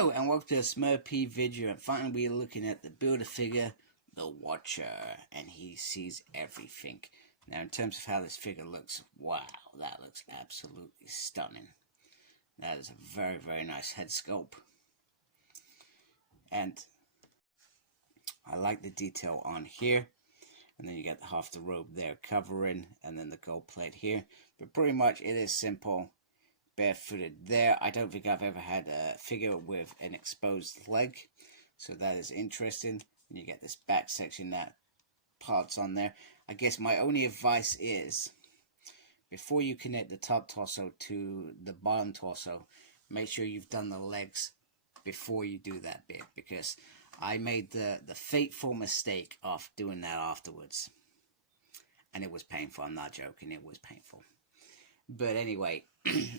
Hello and welcome to a Smurpy video, and finally we are looking at the Build-A-Figure, the Watcher, and he sees everything. Now in terms of how this figure looks, wow, that looks absolutely stunning. That is a very, very nice head sculpt. And I like the detail on here. And then you get half the robe there covering, and then the gold plate here. But pretty much it is simple. Barefooted there. I don't think I've ever had a figure with an exposed leg, so that is interesting. And you get this back section that parts on there. I guess my only advice is, before you connect the top torso to the bottom torso, make sure you've done the legs before you do that bit, because I made the fateful mistake of doing that afterwards, and it was painful. I'm not joking, it was painful. But anyway,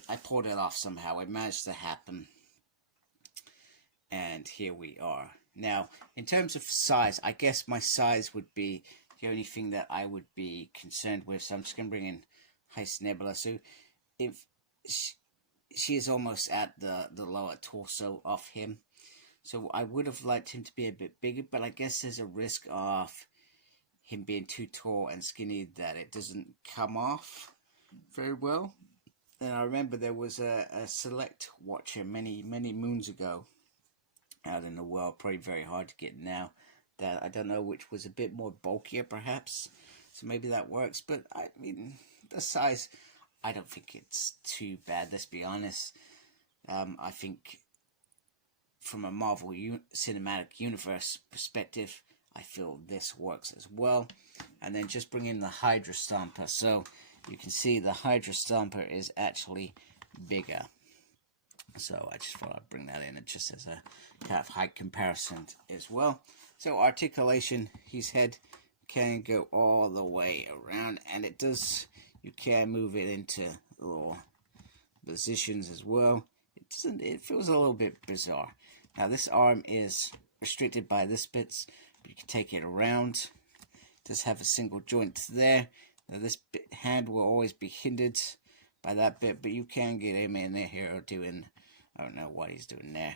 I pulled it off somehow. It managed to happen. And here we are. Now, in terms of size, I guess my size would be the only thing that I would be concerned with. So I'm just going to bring in Heist Nebula. So if she is almost at the lower torso of him. So I would have liked him to be a bit bigger, but I guess there's a risk of him being too tall and skinny that it doesn't come off very well. And I remember there was a select watcher many moons ago out in the world, probably very hard to get now, that I don't know, which was a bit more bulkier perhaps, so maybe that works. But I mean, the size, I don't think it's too bad, let's be honest. I think from a Marvel Cinematic Universe perspective, I feel this works as well. And then just bring in the Hydra Stomper. So you can see the Hydra Stomper is actually bigger. So I just thought I'd bring that in just as a kind of height comparison as well. So Articulation, his head can go all the way around, and it does, you can move it into little positions as well. It feels a little bit bizarre. Now this arm is restricted by this bits, but you can take it around. It does have a single joint there. Now this hand will always be hindered by that bit, but you can get him in there here doing, I don't know what he's doing there.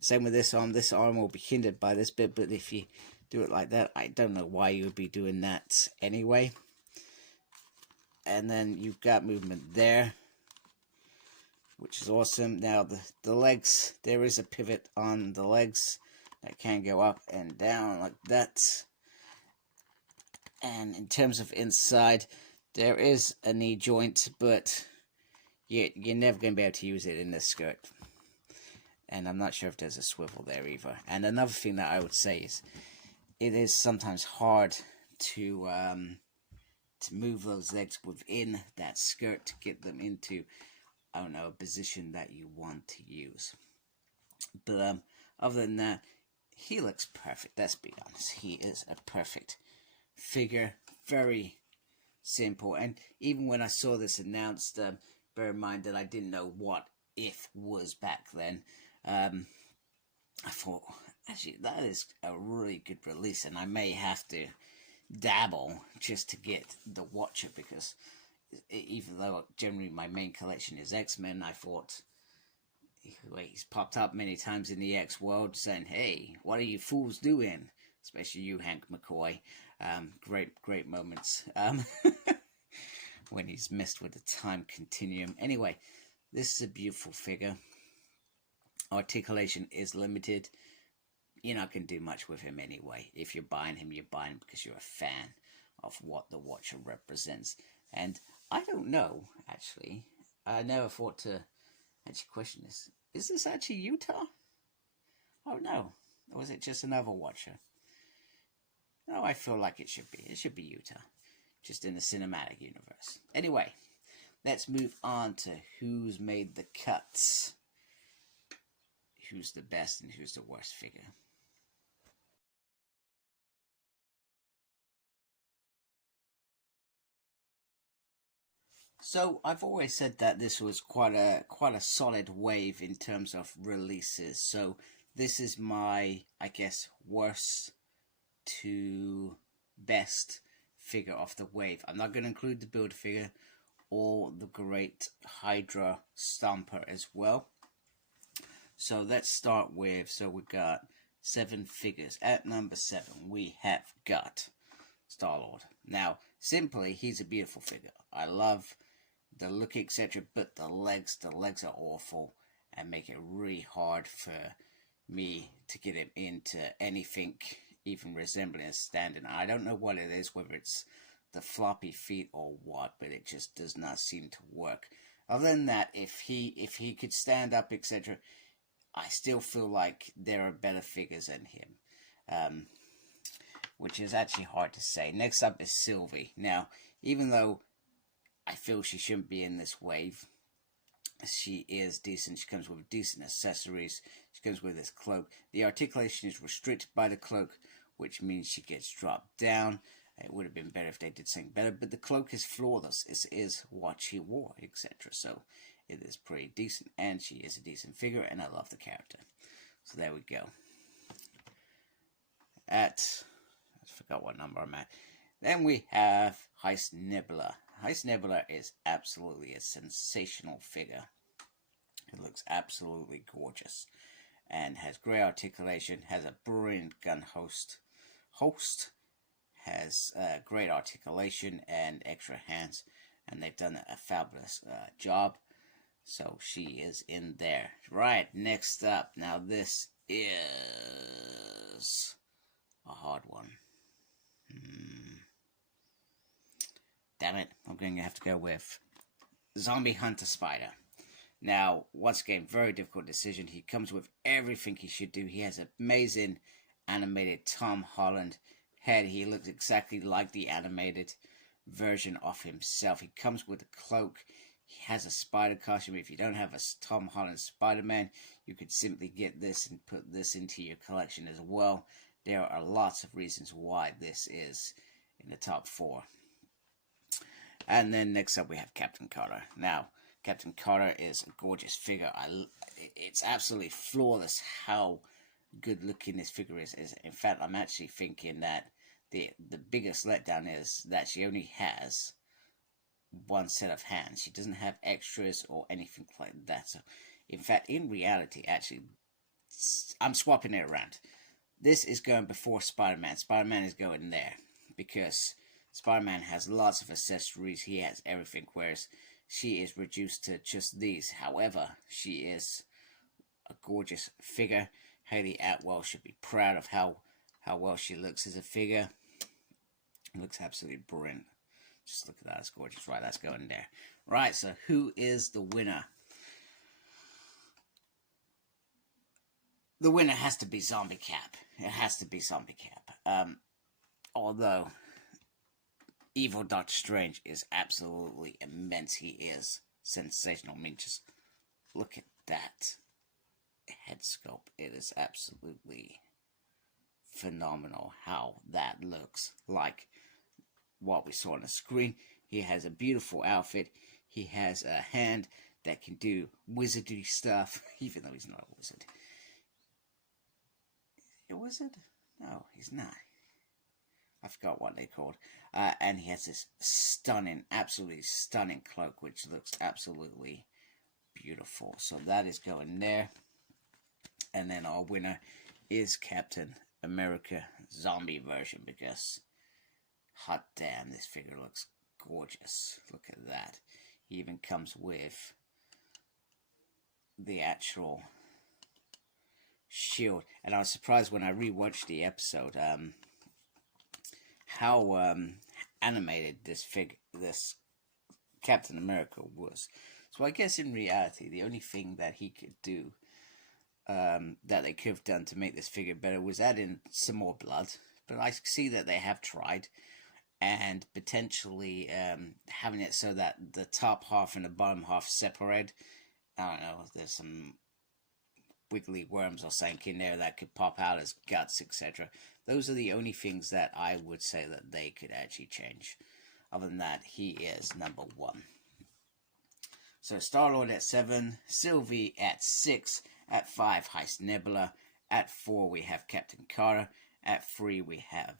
Same with this arm will be hindered by this bit, but if you do it like that, I don't know why you would be doing that anyway. And then you've got movement there, which is awesome. Now the legs, there is a pivot on the legs that can go up and down like that. And in terms of inside, there is a knee joint, but you're never going to be able to use it in this skirt. And I'm not sure if there's a swivel there either. And another thing that I would say is, it is sometimes hard to move those legs within that skirt to get them into, I don't know, a position that you want to use. But other than that, he looks perfect. Let's be honest, he is a perfect figure. Very simple. And even when I saw this announced, bear in mind that I didn't know what if was back then. I thought, actually, that is a really good release, and I may have to dabble just to get the Watcher, because even though generally my main collection is X-Men, I thought, he's popped up many times in the X world saying, hey, what are you fools doing? Especially you, Hank McCoy. Great moments when he's messed with the time continuum. Anyway, this is a beautiful figure. Articulation is limited. You're not going to do much with him anyway. If you're buying him, you're buying him because you're a fan of what the Watcher represents. And I don't know, actually. I never thought to actually question this. Is this actually Utah? Oh no. Or is it just another Watcher? No, I feel like it should be. It should be Utah. Just in the cinematic universe. Anyway, let's move on to who's made the cuts. Who's the best and who's the worst figure. So I've always said that this was quite a solid wave in terms of releases. So this is my, I guess, worst to best figure of the wave. I'm not going to include the Build-A-Figure or the great Hydra Stomper as well. So let's start with, so we've got 7 figures. At number 7, we have got Star-Lord. Now, simply, he's a beautiful figure. I love the look, etc., but the legs are awful and make it really hard for me to get him into anything even resembling a stand-in. I don't know what it is, whether it's the floppy feet or what, but it just does not seem to work. Other than that, if he could stand up, etc., I still feel like there are better figures than him, which is actually hard to say. Next up is Sylvie. Now, even though I feel she shouldn't be in this wave, she is decent. She comes with decent accessories. She comes with this cloak. The articulation is restricted by the cloak, which means she gets dropped down. It would have been better if they did something better, but the cloak is flawless. This is what she wore, etc. So it is pretty decent, and she is a decent figure, and I love the character. So there we go. I forgot what number I'm at. Then we have Heist Nebula. Heist Nebula is absolutely a sensational figure. It looks absolutely gorgeous and has great articulation, has a brilliant gun host, has great articulation and extra hands, and they've done a fabulous job. So she is in there. Right, next up. Now this is a hard one. Damn it, I'm going to have to go with Zombie Hunter Spider. Now, once again, very difficult decision. He comes with everything he should do. He has an amazing animated Tom Holland head. He looks exactly like the animated version of himself. He comes with a cloak. He has a spider costume. If you don't have a Tom Holland Spider-Man, you could simply get this and put this into your collection as well. There are lots of reasons why this is in the top 4. And then next up we have Captain Carter. Now, Captain Carter is a gorgeous figure. It's absolutely flawless how good looking this figure is. In fact, I'm actually thinking that the biggest letdown is that she only has one set of hands. She doesn't have extras or anything like that. So, in fact, in reality, actually, I'm swapping it around. This is going before Spider-Man. Spider-Man is going there because Spider-Man has lots of accessories. He has everything, whereas she is reduced to just these. However, she is a gorgeous figure. Haley Atwell should be proud of how well she looks as a figure. It looks absolutely brilliant. Just look at that, it's gorgeous. Right, that's going there. Right, so who is the winner? The winner has to be Zombie Cap. It has to be Zombie Cap. Although Evil Doctor Strange is absolutely immense. He is sensational. I mean, just look at that head sculpt. It is absolutely phenomenal how that looks like what we saw on the screen. He has a beautiful outfit. He has a hand that can do wizardry stuff, even though he's not a wizard. A wizard? No, he's not. I forgot what they called. And he has this stunning, absolutely stunning cloak, which looks absolutely beautiful. So that is going there. And then our winner is Captain America Zombie version, because hot damn, this figure looks gorgeous. Look at that. He even comes with the actual shield. And I was surprised when I rewatched the episode how animated this Captain America was. So I guess in reality, the only thing that he could do, that they could have done to make this figure better, was add in some more blood. But I see that they have tried, and potentially having it so that the top half and the bottom half separate. I don't know, there's some wiggly worms or something in there that could pop out as guts, etc. Those are the only things that I would say that they could actually change. Other than that, he is number 1. So Star-Lord at 7, Sylvie at 6, at 5 Heist Nebula, at 4 we have Captain Carter, at 3 we have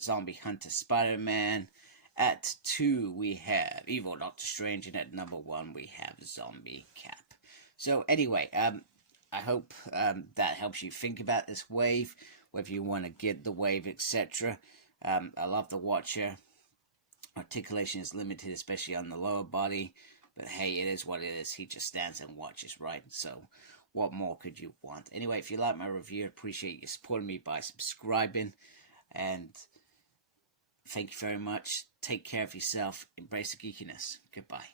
Zombie Hunter Spider-Man, at 2 we have Evil Doctor Strange, and at number 1 we have Zombie Cap. So anyway, I hope that helps you think about this wave, whether you want to get the wave, etc. I love the Watcher. Articulation is limited, especially on the lower body, but hey, it is what it is. He just stands and watches, right? So what more could you want? Anyway, if you like my review, I appreciate you supporting me by subscribing, and thank you very much. Take care of yourself. Embrace the geekiness. Goodbye.